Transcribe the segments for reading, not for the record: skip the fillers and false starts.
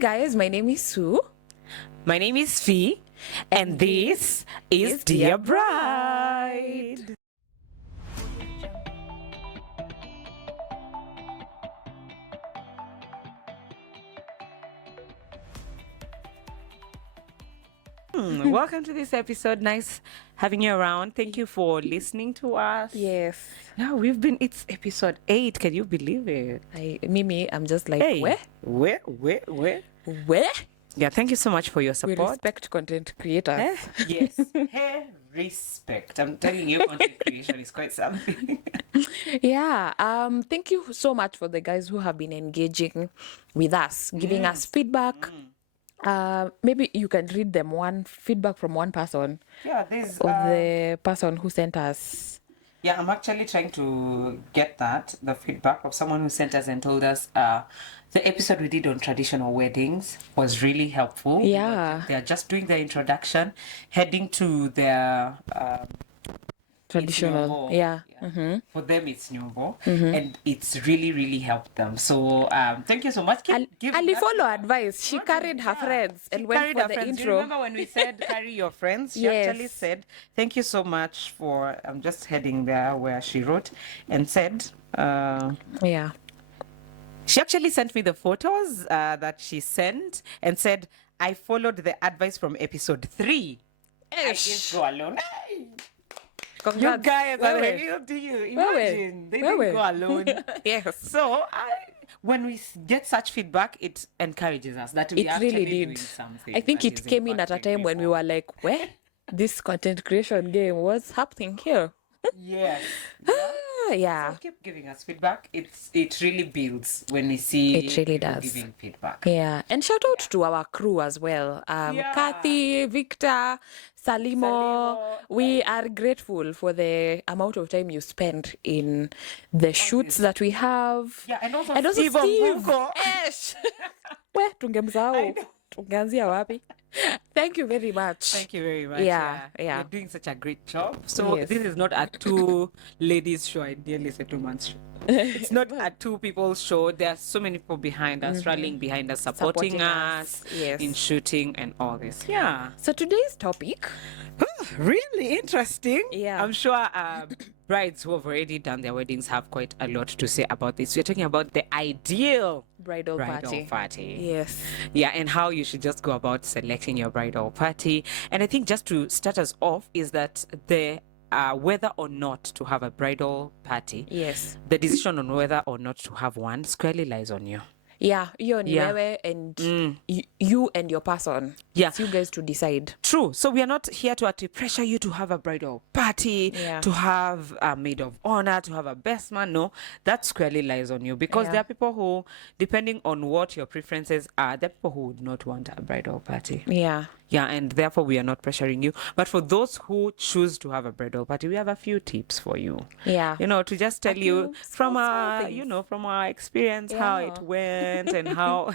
guys, my name is Sue. My name is Fee, and this is Dear Bride. Welcome to this episode. Nice having you around. Thank you for listening to us. Yes. Yeah, it's episode 8. Can you believe it? I'm just like, Hey, where? Where? Yeah, thank you so much for your We support. respect content creators. Yes. Respect. I'm telling you, content creation is quite something. Yeah. Thank you so much for the guys who have been engaging with us, giving us feedback. Maybe you can read them one feedback from one person Yeah, there's or the person who sent us. Yeah, I'm actually trying to get the feedback of someone who sent us and told us the episode we did on traditional weddings was really helpful. Yeah. They're just doing their introduction, heading to their Traditional. It's Yeah. For them, it's Nyumbo, and it's really, really helped them. So thank you so much. Ali follow advice. She carried her friends and went for the intro. You remember when we said carry your friends? She Yes. actually said, thank you so much for, I'm just heading there where she wrote and said, Yeah. she actually sent me the photos that she sent and said, I followed the advice from episode 3. I didn't go alone. Hey! You Congrats. guys are Wewe. real to you. Wewe. Imagine. They Wewe. didn't go alone. Yes. So when we get such feedback, it encourages us that we It actually really doing did. something. I think that it is came in at a impacting time when we people. were like, where? This content creation game, what's happening here? Yes. Yeah. So keep giving us feedback. It really builds when we see It really people does. giving feedback. Yeah. And shout out to our crew as well. Yeah. Kathy, Victor, Salimo. We are grateful for the amount of time you spend in the shoots that we have. Yeah, and also Steve. Steve Onguko. Esh. We tungemsahau. Tungeanzia wapi? Thank you very much. Thank you very much. Yeah. You're doing such a great job. So Yes. this is not a 2 ladies show, ideally it's a 2-man show. It's not a 2 people show. There are so many people behind us, rallying behind us, supporting us Yes. in shooting and all this. Yeah. So today's topic. Really interesting. Yeah. I'm sure brides who have already done their weddings have quite a lot to say about this. We're talking about the ideal Bridal party. Yes. Yeah, and how you should just go about selecting your bridal party. And I think just to start us off is that the whether or not to have a bridal party, Yes. the decision on whether or not to have one squarely lies on you. Yeah, you and Yeah. wewe and you and your person. Yeah. It's you guys to decide. True. So we are not here to actually pressure you to have a bridal party, Yeah. to have a maid of honor, to have a best man. No, that squarely lies on you because Yeah. there are people who, depending on what your preferences are, there are people who would not want a bridal party. Yeah. Yeah, and therefore we are not pressuring you. But for those who choose to have a bridal party, we have a few tips for you. Yeah. To just tell you few from small our, things. from our experience how Yeah. it went and how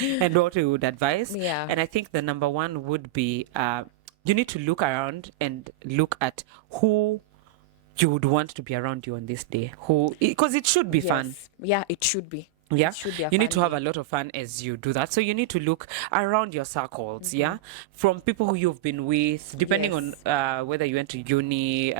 and what we would advise. Yeah. And I think the number one would be you need to look around and look at who you would want to be around you on this day. Because it should be fun. Yes. Yeah, it should be. Yeah, It should be a you need fun to have day. a lot of fun as you do that. So you need to look around your circles, yeah, from people who you've been with, depending Yes. on whether you went to uni,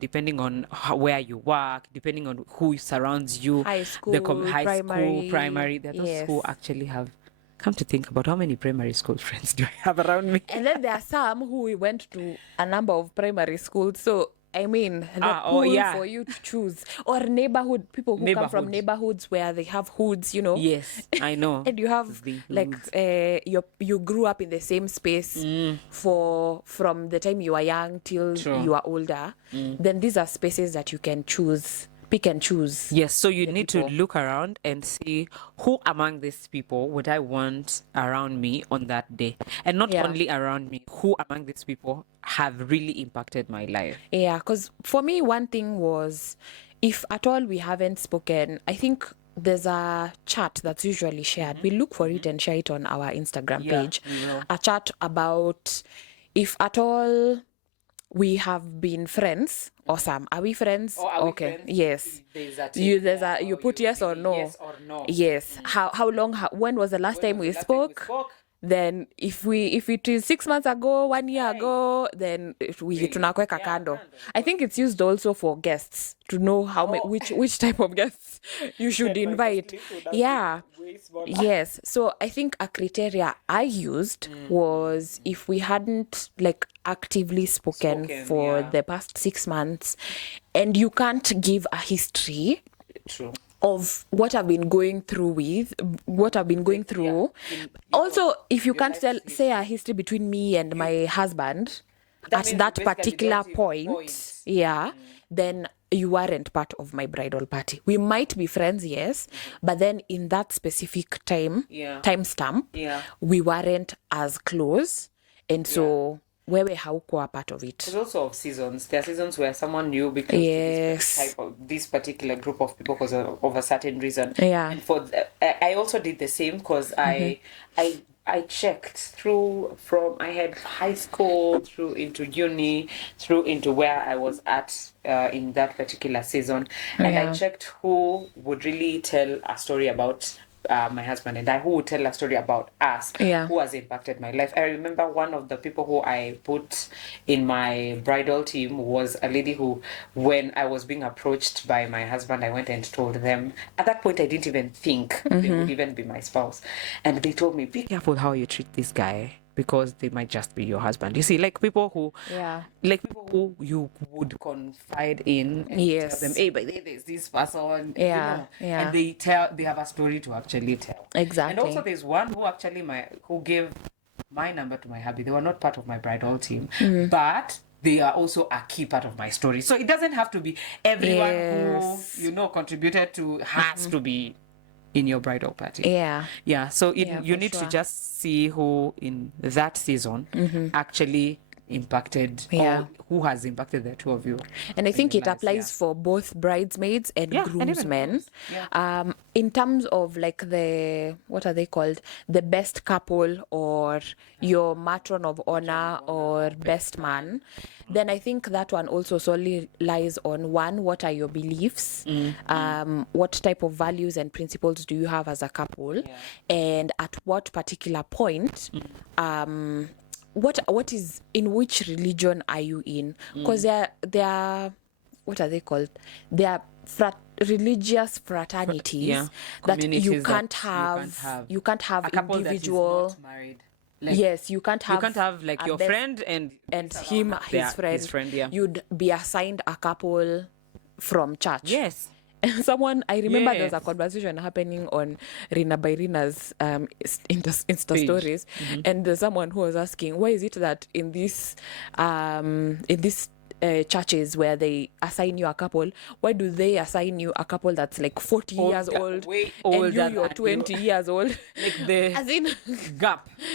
depending on where you work, depending on who surrounds you. High school, high school, primary. There are those Yes. who actually have. Come to think about how many primary school friends do I have around me? And then there are some who went to a number of primary schools. So I mean, the pool for you to choose, or neighborhood people who come from neighborhoods where they have hoods, Yes, I know. and you have The like you grew up in the same space from the time you were young till True. you are older. Then these are spaces that you can pick and choose. Yes, so you need people. to look around and see who among these people would I want around me on that day. And not Yeah. only around me, who among these people have really impacted my life. Yeah, because for me, one thing was, if at all we haven't spoken, I think there's a chat that's usually shared. We look for it and share it on our Instagram Yeah, page. we will. A chat about if at all we have been friends Awesome. Are we friends? Or are we Okay. friends? Yes. There's a tick You there, you or put you yes or say no. yes or no. Yes. How long? When was the last When time was we the last time we spoke? spoke? Then if it is 6 months ago, 1 year ago, then we tunakweka kando. I think it's used also for guests to know which type of guests you should Then my guest invite. list would have been Yeah. way smaller. Yes. So I think a criteria I used was if we hadn't like actively spoken for yeah. the past 6 months, and you can't give a history True. of what I've been going through. Also, if you can't say a history between me and my husband That at means that you basically particular don't even point, yeah, then you aren't part of my bridal party. We might be friends, yes, but then in that specific time stamp, Yeah. we weren't as close, and so wewe haukuwa part of it. There's also of seasons. There are seasons where someone knew because Yes. this particular group of people because of a certain reason. Yeah. And I also did the same because I checked through from I had high school through into uni through into where I was at in that particular season, and I checked who would really tell a story about my husband and I, who would tell a story about us, who has impacted my life. I remember one of the people who I put in my bridal team was a lady who, when I was being approached by my husband, I went and told them. At that point, I didn't even think they would even be my spouse. And they told me, be careful how you treat this guy, because they might just be your husband. You see, like people who you would confide in and tell them, hey, but there's this person, and they have a story to actually tell. Exactly. And also there's one who actually who gave my number to my hubby. They were not part of my bridal team, but they are also a key part of my story. So it doesn't have to be everyone who contributed to has to be in your bridal party. Yeah. So you need to just see who in that season actually impacted or who has impacted the two of you. And I think it applies for both bridesmaids and groomsmen. In terms of like what are they called? The best couple or your matron of honor or best man. Then I think that one also solely lies on one, what are your beliefs? What type of values and principles do you have as a couple? And at what particular point, what is, in which religion are you in? Because they are what are they called? They are religious fraternities that you can't have a couple individual that is not married. Yes, you can't have like your friend and him his friend. You'd be assigned a couple from church. Yes. I remember there was a conversation happening on Rina by Rina's Insta stories, and there's someone who was asking, why is it that in this churches where they assign you a couple, why do they assign you a couple that's like 40 years old and you're 20 years old? Like the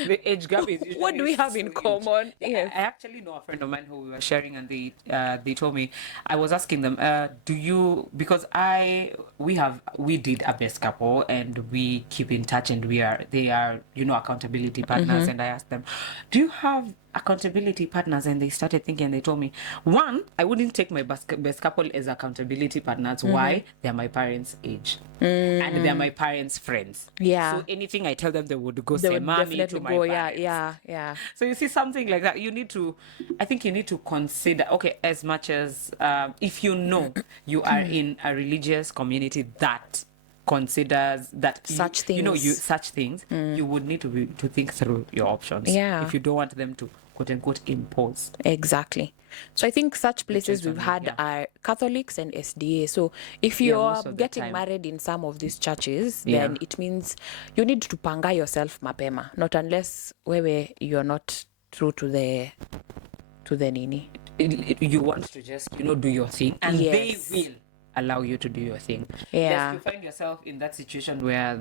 the age gap is usually what do we have in common? I actually know a friend of mine who we were sharing, and they told me, I was asking them, do you, because we did a best couple and we keep in touch and they are accountability partners, and I asked them, do you have accountability partners? And they started thinking, and they told me, one, I wouldn't take my best couple as accountability partners. Why? They're my parents' age and they're my parents' friends. So anything I tell them, they would go say mommy to my parents. So you see something like that, I think you need to consider, okay, as much as if you know you are in a religious community that considers that such things, you would need to think through your options if you don't want them to quote unquote impose. Exactly. So I think such places we've had are Catholics and SDA. So if you're getting married in some of these churches, then it means you need to panga yourself mapema, not unless you're not true to the nini. You want to just do your thing, and they will allow you to do your thing. Lest you find yourself in that situation where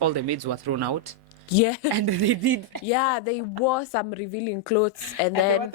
all the maids were thrown out. And they did. They wore some revealing clothes, and then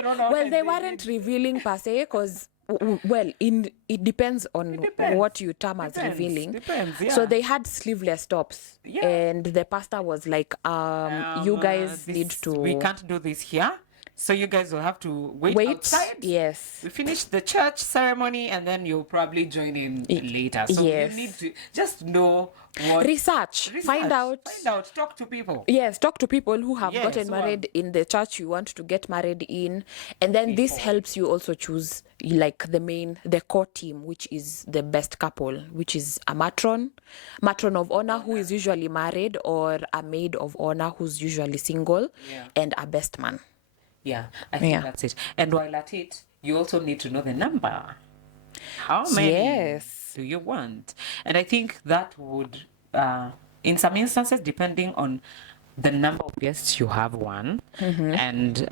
they weren't revealing per se, because it depends on what you term as revealing. So they had sleeveless tops, and the pastor was like, you guys need to, we can't do this here. So you guys will have to wait outside. Yes. We finish the church ceremony and then you'll probably join in later. So yes. you need to just know what... Research. Find out. Talk to people. Yes, talk to people who have Yes, gotten married in the church you want to get married in. And then this helps you also choose like the core team, which is the best couple, which is a matron of honor who is usually married, or a maid of honor who's usually single, and a best man. Yeah, I think that's it. And while at it, you also need to know the number. How many do you want? And I think that would, in some instances, depending on the number of guests you have, and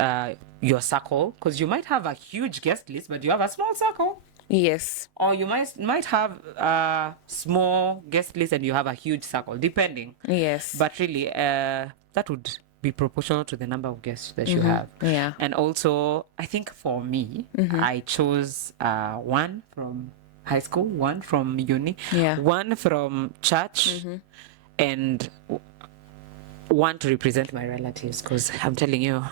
your circle, because you might have a huge guest list, but you have a small circle. Yes. Or you might have a small guest list and you have a huge circle, depending. Yes. But really, that would be proportional to the number of guests that you have. Yeah. And also, I think for me, I chose one from high school, one from uni, one from church, and one to represent my relatives, because I'm telling you,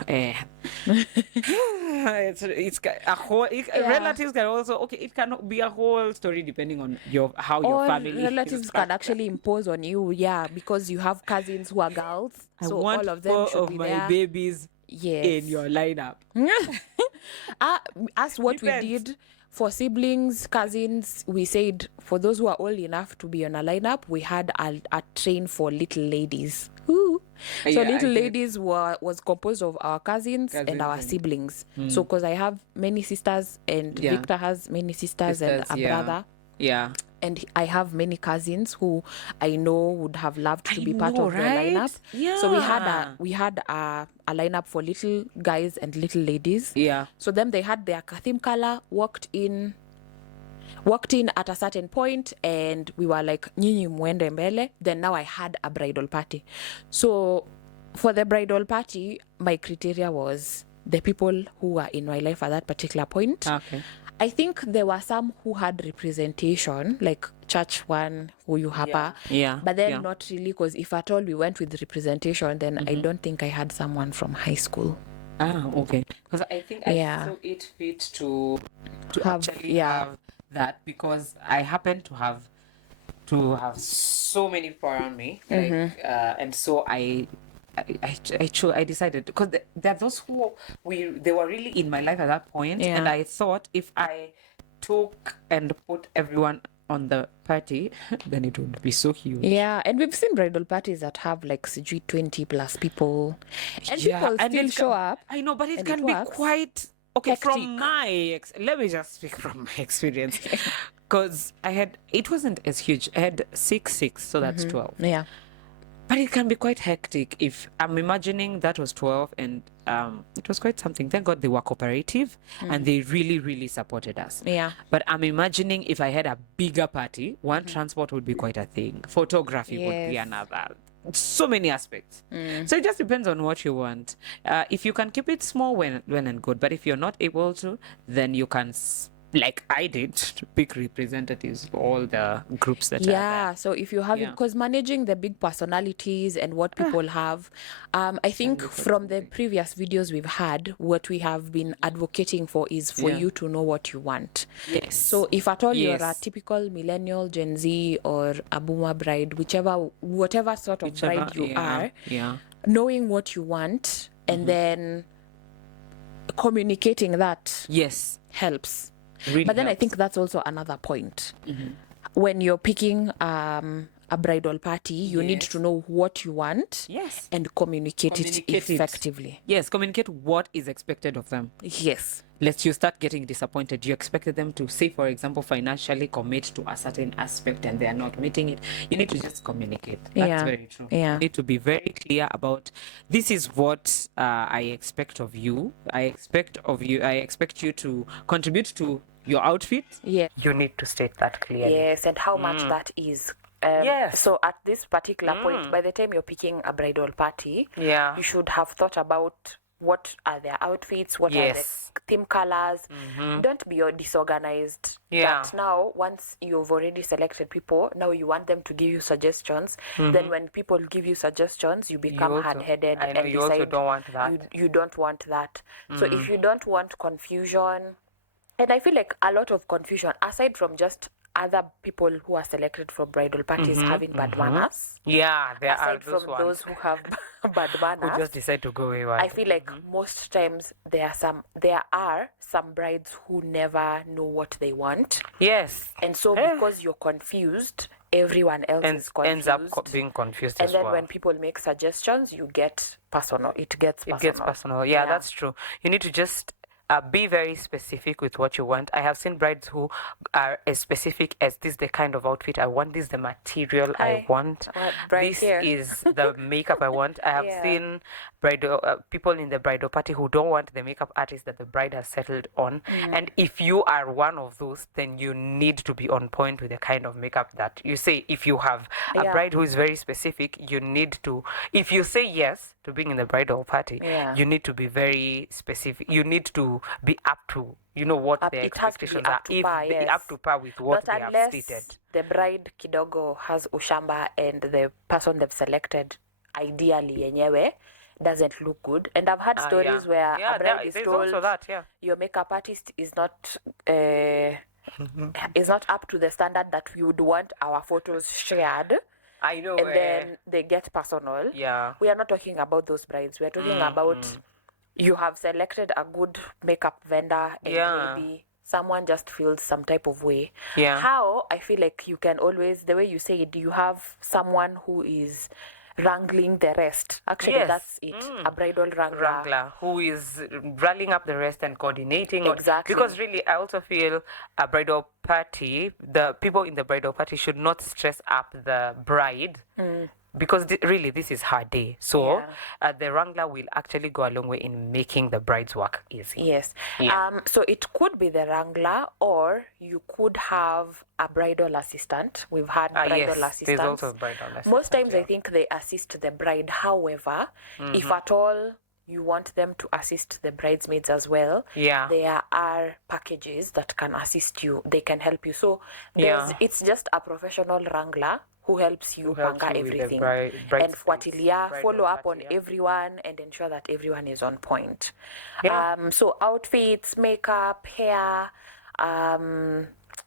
it's a whole... Relatives can also... Okay, it can be a whole story depending on how your family... relatives can actually impose on you, because you have cousins who are girls. So all of them should be there. my babies in your lineup. As what we did for siblings, cousins, we said for those who are old enough to be on a lineup, we had a train for little ladies. Ooh. So little ladies was composed of our cousins and our siblings. So because I have many sisters, and Victor has many sisters and a brother. Yeah. And I have many cousins who I know would have loved to be part of the lineup. Yeah. So we had a lineup for little guys and little ladies. Yeah. So then they had their theme color, walked in at a certain point, and we were like, nyinyi muende mbele. Then now I had a bridal party. So for the bridal party, my criteria was the people who were in my life at that particular point. Okay. I think there were some who had representation, like church one, who you hapa. Yeah. But then not really, because if at all we went with representation, then I don't think I had someone from high school. Okay. Because I think I saw it fit to actually have that, because I happen to have so many people around me, and so I decided, because there are those who they were really in my life at that point, and I thought if I took and put everyone on the party, then it would be so huge. Yeah, and we've seen bridal parties that have like 20 plus people, and people still show up. I know, but it can be quite hectic. From let me just speak from my experience, because it wasn't as huge. I had 6, so that's 12. Yeah. But it can be quite hectic. If I'm imagining that was 12, and it was quite something. Thank God they were cooperative, and they really, really supported us. Yeah. But I'm imagining if I had a bigger party, one, transport would be quite a thing. Photography would be another. So many aspects. So it just depends on what you want. If you can keep it small, when and good. But if you're not able to, then you can... like I did, to pick representatives for all the groups that are there. So if you have, because managing the big personalities and what people have, I think from the previous videos we've had, what we have been advocating for is for you to know what you want. Yes. So if at all you're a typical millennial, Gen Z, or a boomer bride, whatever sort of bride you are, knowing what you want and then communicating that helps. Really but then helps. I think that's also another point. When you're picking a bridal party, you need to know what you want and communicate it effectively. Yes, communicate what is expected of them. Yes. Lest you start getting disappointed. You expected them to, say, for example, financially commit to a certain aspect and they are not meeting it. You need to just communicate. That's very true. Yeah. You need to be very clear about, this is what I expect of you. I expect you to contribute to your outfit. Yeah. You need to state that clearly. Yes, and how much that is. So at this particular point, by the time you're picking a bridal party, you should have thought about what are their outfits, what are the theme colors. Don't be disorganized. Yeah. That now, once you've already selected people, now you want them to give you suggestions. Then when people give you suggestions, you become also- hard-headed I know, and you also decide don't want that. you don't want that. So if you don't want confusion, and I feel like a lot of confusion, aside from just other people who are selected for bridal parties having bad manners, Yeah, there are aside those from ones those who have bad who manners, just decide to go wayward. I feel like most times there are some brides who never know what they want, Yes. and so because you're confused, everyone else is confused. Ends up being confused and as then well. when people make suggestions, you get personal. It gets personal. Yeah, that's true. You need to just be very specific with what you want. I have seen brides who are as specific as this is the kind of outfit I want, this is the material I want, this is the makeup I want. I have seen bridal people in the bridal party who don't want the makeup artist that the bride has settled on. And if you are one of those, then you need to be on point with the kind of makeup that you say. If you have a bride who is very specific, you need to, if you say yes to being in the bridal party, you need to be very specific. You need to be up to, what their expectations are. Be up to par with what they have stated. The bride kidogo has ushamba and the person they've selected ideally yenyewe doesn't look good. And I've had stories where a bride is told your makeup artist is not is not up to the standard that we would want our photos shared. I know. And then they get personal. Yeah. We are not talking about those brides. We are talking about you have selected a good makeup vendor and maybe someone just feels some type of way. Yeah. How I feel like you can always, the way you say it, you have someone who is wrangling the rest. Actually, that's it. A bridal wrangler. Who is rallying up the rest and coordinating. Exactly. Because really, I also feel a bridal party, the people in the bridal party should not stress up the bride. Because really, this is her day. So the wrangler will actually go a long way in making the bride's work easy. Yes. Yeah. So it could be the wrangler, or you could have a bridal assistant. We've had bridal assistants. There's also a bridal assistant. Most times I think they assist the bride. However, if at all you want them to assist the bridesmaids as well, there are packages that can assist you. They can help you. So it's just a professional wrangler who helps you panga everything and follow up on everyone and ensure that everyone is on point. So outfits, makeup, hair,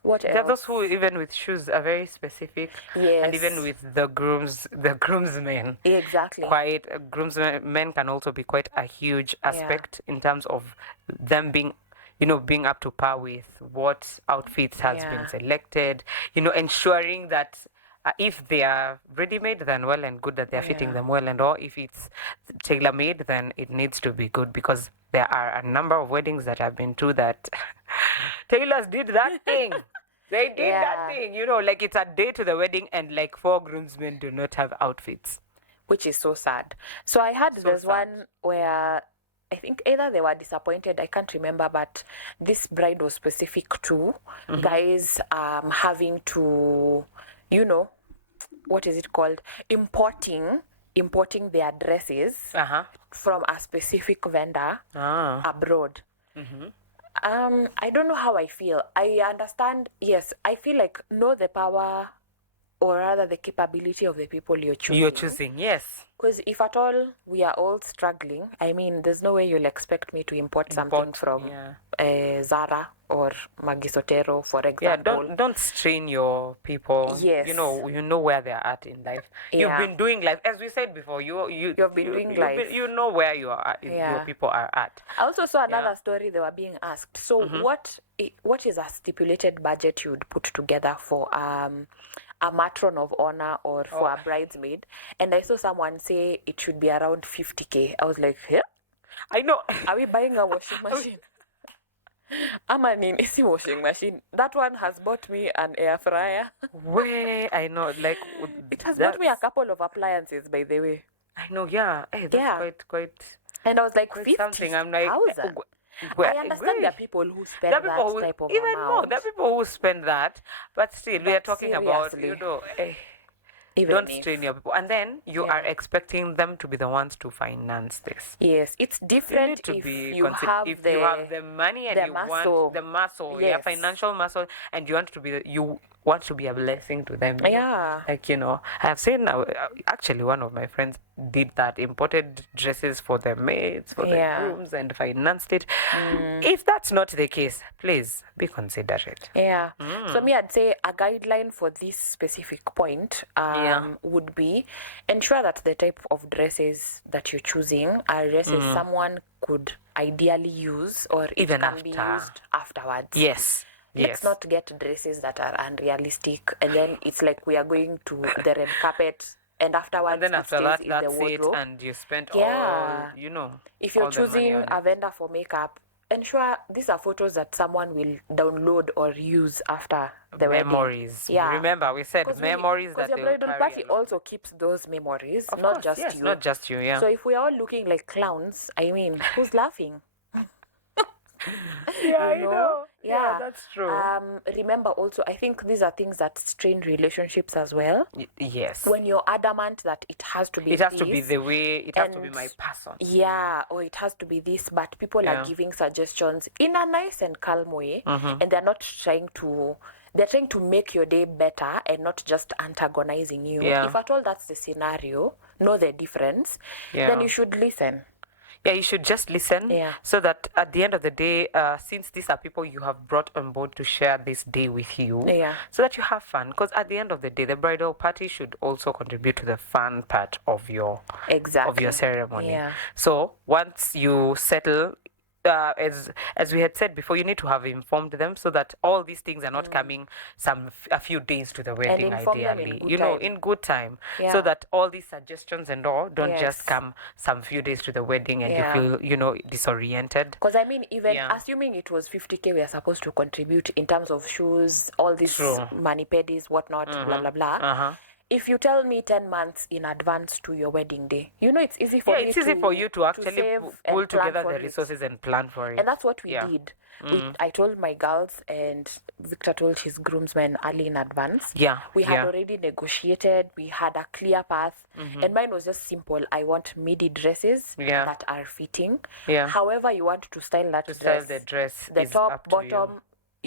what else? There are those who even with shoes are very specific. Yes. And even with the groomsmen. Exactly. Groomsmen can also be quite a huge aspect in terms of them being being up to par with what outfits has been selected, ensuring that if they are ready-made, then well and good that they're fitting them well, and or if it's tailor-made, then it needs to be good, because there are a number of weddings that I've been to that tailors did that thing. They did that thing, like it's a day to the wedding and like 4 groomsmen do not have outfits. Which is so sad. So I had there's one where I think either they were disappointed, I can't remember, but this bride was specific to guys having to, what is it called? Importing their dresses from a specific vendor abroad. I don't know how I feel. I understand, yes, I feel like know the power, or rather the capability of the people you're choosing. Yes. Because if at all we are all struggling, I mean, there's no way you'll expect me to import something from Zara or Magisotero, for example. Yeah, don't strain your people. Yes. You know where they're at in life. You've been doing life, as we said before. You've been doing life. You know where you are. Your people are at. I also saw another story. They were being asked. So what is a stipulated budget you'd put together for a matron of honor or for a bridesmaid? And I saw someone say it should be around 50K. I was like, I know. Are we buying a washing machine? It's a washing machine. That one has bought me an air fryer. I know, like it has bought me a couple of appliances, by the way. I know, Hey, that's quite. And I was like, 50 something. I'm like, I understand there are people who spend that type of even amount. more. There are people who spend that, but still, we are talking about Even Don't if. strain your people. And then you are expecting them to be the ones to finance this. Yes, it's You different need to if be you have if the you have the money and the you muscle. want the muscle, Yes. financial muscle, and you want to be you want to be a blessing to them. Yeah. Like, I have seen actually one of my friends did that, imported dresses for the maids, for the grooms, and financed it. If that's not the case, please be considerate. Yeah. So me, I'd say a guideline for this specific point would be ensure that the type of dresses that you're choosing are dresses someone could ideally use, or Even it can be after. used afterwards. Yes. Let's not get dresses that are unrealistic, and then it's like we are going to the red carpet, and afterwards And then after it that, stays in the that's it, wardrobe. and you spent Yeah. all, If you're all the money choosing on a it. vendor for makeup, ensure these are photos that someone will download or use after the Memories. wedding. Yeah. Remember, we said memories Because that your they will bridal carry party along. also keeps those memories, Of not course, just yes, you. not just you, yeah. So if we are all looking like clowns, I mean, who's laughing? Yeah, I you know? know. Yeah. Yeah, that's true. Remember also, I think these are things that strain relationships as well. Yes. When you're adamant that it has to be It has to be this, the way, it has to be and my person. yeah, or it has to be this, but people are giving suggestions in a nice and calm way, and they're not trying to, they're trying to make your day better and not just antagonizing you. Yeah. If at all that's the scenario, know the difference, then you should listen. Yeah, you should just listen, so that at the end of the day, since these are people you have brought on board to share this day with you, so that you have fun. Because at the end of the day, the bridal party should also contribute to the fun part of your ceremony. Yeah. So once you settle, as we had said before, you need to have informed them, so that all these things are not coming a few days to the wedding, inform them ideally, in good time, so that all these suggestions and all don't just come some few days to the wedding and you feel disoriented. Because I mean, even assuming it was 50K we are supposed to contribute in terms of shoes, all these mani pedis, whatnot, blah blah blah. If you tell me 10 months in advance to your wedding day, it's easy for me it's easy for you to actually save pull and plan together for the it. resources and plan for it. And that's what we did. I told my girls, and Victor told his groomsmen early in advance. We had already negotiated. We had a clear path. And mine was just simple. I want midi dresses that are fitting. However you want to style that dress. The dress the is top, up to bottom,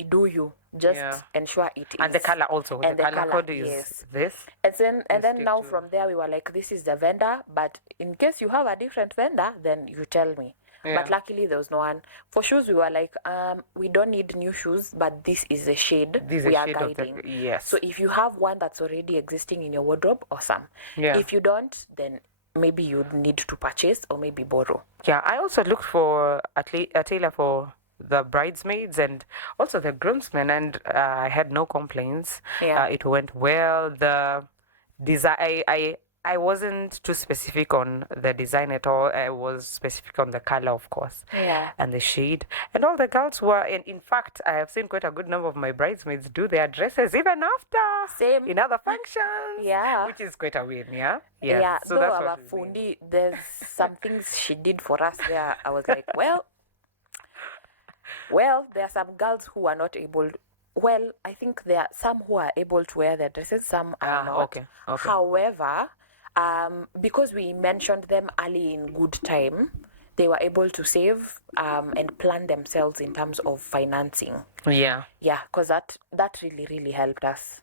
do you. Just ensure it is. And the color also. And the color code is this. And then now from there we were like, this is the vendor, but in case you have a different vendor, then you tell me. But luckily there was no one. For shoes we were like, we don't need new shoes, but this is the shade we are guiding. So if you have one that's already existing in your wardrobe, awesome. If you don't, then maybe you need to purchase or maybe borrow. Yeah, I also looked for a tailor for the bridesmaids and also the groomsmen, and I had no complaints. It went well. The design, I wasn't too specific on the design at all. I was specific on the color, of course, and the shade. And all the girls were, in fact, I have seen quite a good number of my bridesmaids do their dresses even after in other functions. Which is quite a win. So that's our Fundi, there's some things she did for us there. I was like, well, there are some girls who are not able. Well, I think there are some who are able to wear their dresses, some are not. Okay. However, because we mentioned them early in good time, they were able to save and plan themselves in terms of financing. Because that really, really helped us.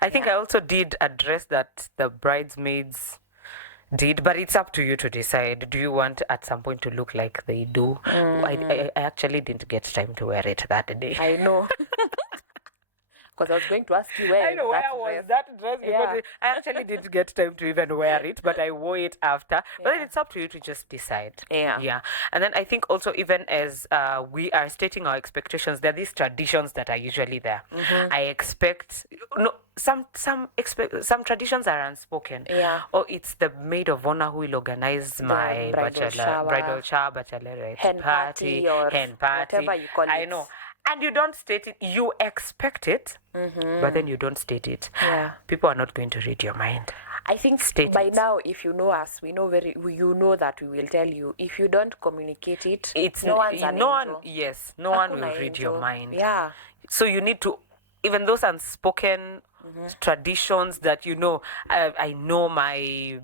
I think I also did address that the bridesmaids did, but it's up to you to decide. Do you want at some point to look like they do? I actually didn't get time to wear it that day. I know. Because I was going to ask you where was that dress, because I actually didn't get time to even wear it, but I wore it after. But then it's up to you to just decide. And then I think also, even as we are stating our expectations, there are these traditions that are usually there. I expect some traditions are unspoken. Or it's the maid of honor who will organize my bridal shower, bachelorette party, or hen party, whatever you call it. I know. And you don't state it. You expect it, but then you don't state it. People are not going to read your mind. I think by now, if you know us, you know that we will tell you. If you don't communicate it, no one will read your mind. So you need to, even those unspoken traditions that, I know my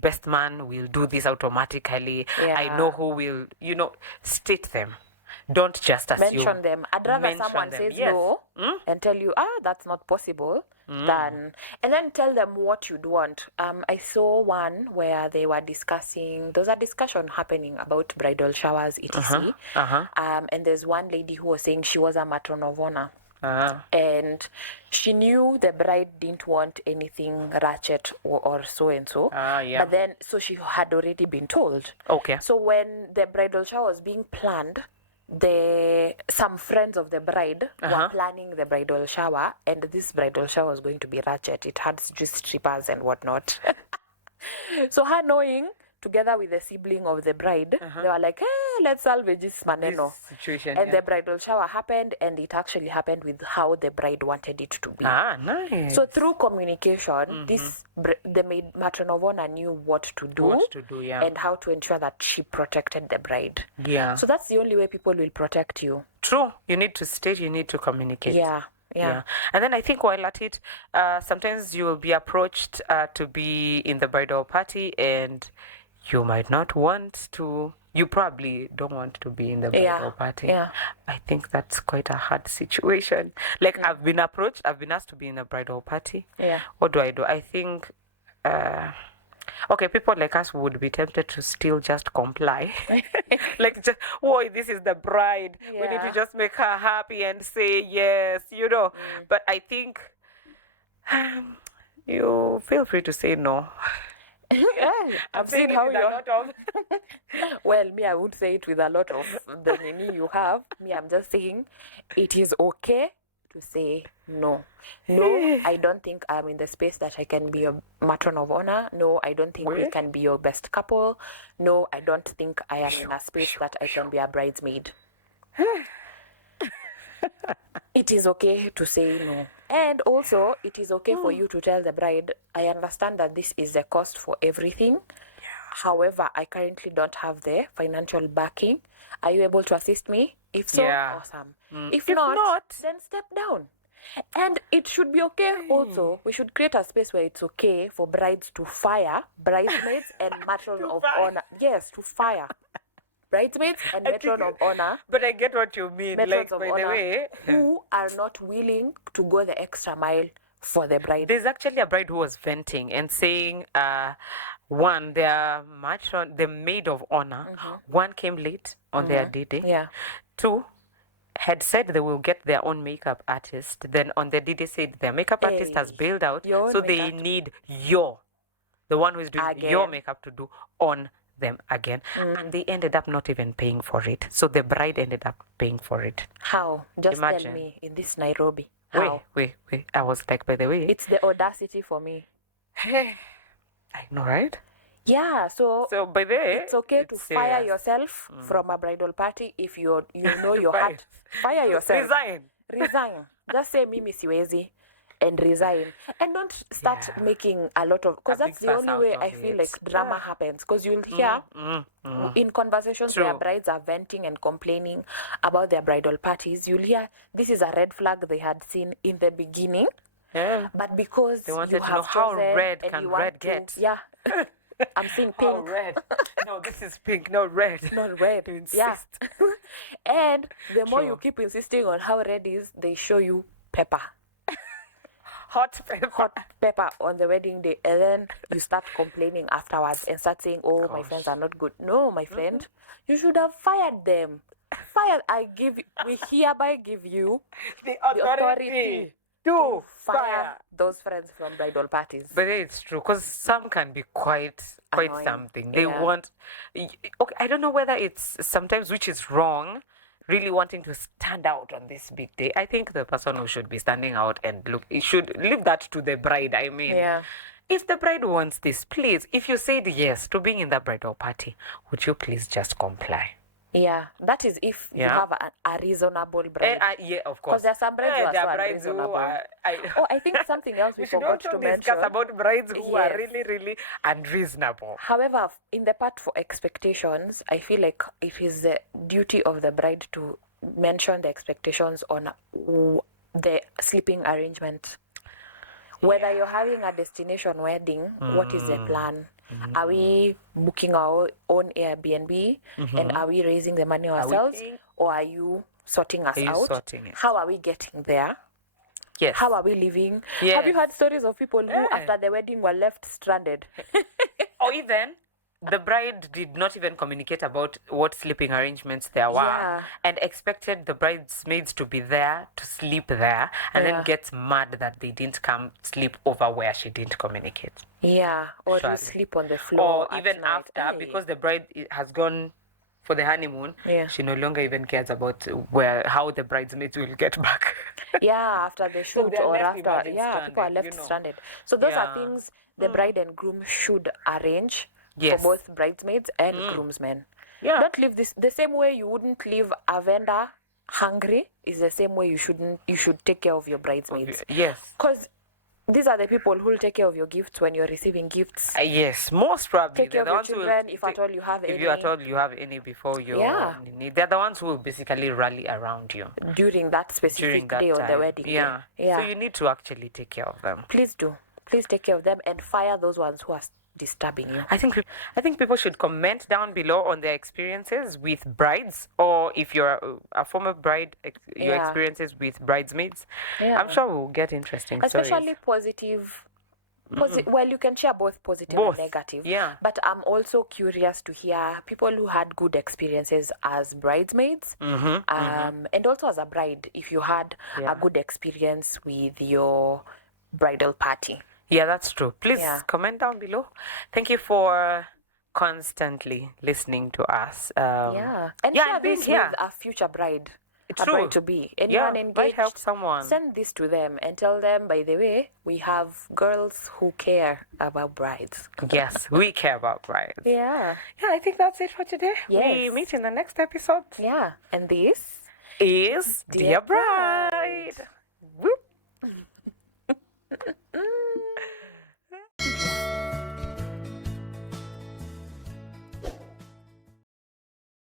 best man will do this automatically. I know who will, state them. Don't just assume. Mention them. I'd rather someone says no and tell you, that's not possible, than, and then tell them what you'd want. I saw one where they were discussing, there's a discussion happening about bridal showers, etc. And there's one lady who was saying she was a matron of honor. And she knew the bride didn't want anything ratchet or so and so. But then, so she had already been told. Okay. So when the bridal shower was being planned, some friends of the bride were planning the bridal shower, and this bridal shower was going to be ratchet. It had just strippers and whatnot. So her knowing, together with the sibling of the bride, they were like, hey, let's salvage this maneno. This situation, and the bridal shower happened, and it actually happened with how the bride wanted it to be. Nice. So through communication, the matron of honor knew what to do, and how to ensure that she protected the bride. Yeah. So that's the only way people will protect you. True. You need to state, you need to communicate. Yeah. And then I think while at it, sometimes you will be approached to be in the bridal party, and you might not want to. You probably don't want to be in the bridal party. Yeah. I think that's quite a hard situation. Like, I've been approached, I've been asked to be in a bridal party. Yeah. What do? I think, people like us would be tempted to still just comply. Like, just, whoa, this is the bride. We need to just make her happy and say yes, But I think you feel free to say no. I've seen how you're. Well, me, I would say it with a lot of the many you have. Me, I'm just saying it is okay to say no. No, I don't think I'm in the space that I can be your matron of honor. No, I don't think we can be your best couple. No, I don't think I am in a space that I can be a bridesmaid. It is okay to say no. And also, it is okay for you to tell the bride, I understand that this is the cost for everything. However, I currently don't have the financial backing. Are you able to assist me? If so, awesome. If not, then step down. And it should be okay also. We should create a space where it's okay for brides to fire bridesmaids and matron of honor. Yes, to fire bridesmaids and matron of honor. But I get what you mean. Like, by the way, who are not willing to go the extra mile for the bride. There's actually a bride who was venting and saying, one, their matron, the maid of honor, one came late on their D-Day. Yeah. Two, had said they will get their own makeup artist. Then on the D-Day said their makeup artist has bailed out, so they need the one who is doing your makeup, to do on them again. And they ended up not even paying for it. So the bride ended up paying for it. How? Just tell me, in this Nairobi. How? Wait. I was like, by the way. It's the audacity for me. I know, right? Yeah, so by the way, it's okay to fire yourself from a bridal party if you know your heart. Fire yourself. Resign. Just say mimi siwezi and resign. And don't start making a lot of, because that's the only way I feel like drama happens. Because you'll hear in conversations where brides are venting and complaining about their bridal parties, you'll hear this is a red flag they had seen in the beginning. Yeah. But because they wanted you to have know how chosen red and can you want red to, get. Yeah. I'm seeing pink. Oh, red. No, this is pink, not red. Not red. To insist. Yeah. And the more you keep insisting on how red is, they show you pepper. Hot pepper on the wedding day, and then you start complaining afterwards and start saying, oh, my friends are not good. No, my friend, you should have fired them. We hereby give you the authority to fire those friends from bridal parties. But it's true, because some can be quite annoying. Something. They want, okay, I don't know whether it's sometimes, which is wrong, really wanting to stand out on this big day. I think the person who should be standing out and you should leave that to the bride. I mean, if the bride wants this, please, if you said yes to being in the bridal party, would you please just comply? Yeah, that is if you have a reasonable bride. Yeah, of course. Because there are some brides who are unreasonable. I think something else we forgot to mention. Discuss about brides who are really, really unreasonable. However, in the part for expectations, I feel like it is the duty of the bride to mention the expectations on the sleeping arrangement. Whether you're having a destination wedding, what is the plan? Are we booking our own Airbnb and are we raising the money ourselves, or are you sorting us out? Sorting it? How are we getting there? Yes. How are we living? Yes. Have you heard stories of people who, after the wedding, were left stranded? Or even the bride did not even communicate about what sleeping arrangements there were, and expected the bridesmaids to be there, to sleep there, and then gets mad that they didn't come sleep over where she didn't communicate. Yeah, or you sleep on the floor. Or even after, because the bride has gone for the honeymoon, she no longer even cares about how the bridesmaids will get back. After the shoot or after, people are left stranded. So those are things the bride and groom should arrange for both bridesmaids and groomsmen. Don't leave this the same way you wouldn't leave a vendor hungry. Is the same way you should take care of your bridesmaids. Yes, because these are the people who will take care of your gifts when you're receiving gifts. Yes, most probably. Take care of your children if at all you have any. If you at all you have any before you need. They're the ones who will basically rally around you during that specific day of the wedding. Yeah. So you need to actually take care of them. Please do. Please take care of them and fire those ones who are disturbing you. I think people should comment down below on their experiences with brides, or if you're a former bride, your experiences with bridesmaids. I'm sure we'll get interesting especially stories. Positive. Well, you can share both positive and negative. But I'm also curious to hear people who had good experiences as bridesmaids, and also as a bride, if you had a good experience with your bridal party. Yeah, that's true. Please comment down below. Thank you for constantly listening to us. And share this with a future bride. A bride to be. Anyone engaged, help someone. Send this to them and tell them, by the way, we have girls who care about brides. Yes, we care about brides. Yeah, I think that's it for today. Yes. We meet in the next episode. And this is Dear Bride.